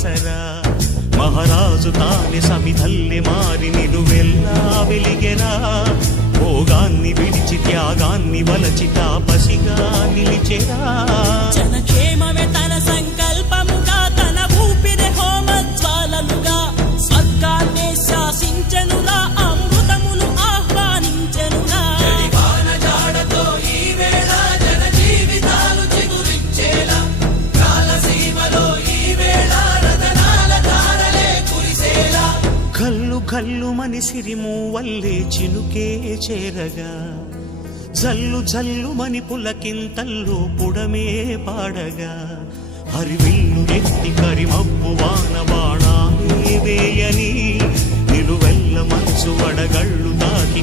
ఆసరా మహారాజు తానే సమిధల్లె మారి నిలువెల్లా వెలిగెరా భోగాన్ని విడిచి త్యాగాన్ని వలచి తాపసిగా నిలిచెరా జనక్షేమమే తన సంకల్పముగా తన ఊపిరి హోమజ్వాలలుగా స్వర్గాన్నే శాసించెనురా అమృతమును ఆహ్వానించెనురా జాడతో ఈ వేళ జన జీవితాలు చిగురించేలా కాలసీమలో ఈ వేళ రతనాల ధారలే కురిసేలా కల్లు కల్లు మని సిరిము వల్లే చినుకే చేరగా జల్లు జల్లు మని పులకింతల్లు పుడమే పాడగా హరివిల్లు ఎత్తి కరిమబ్బు వాన బాణాలే వేయని నిలువెల్ల మంచు వడగళ్ళు తాకి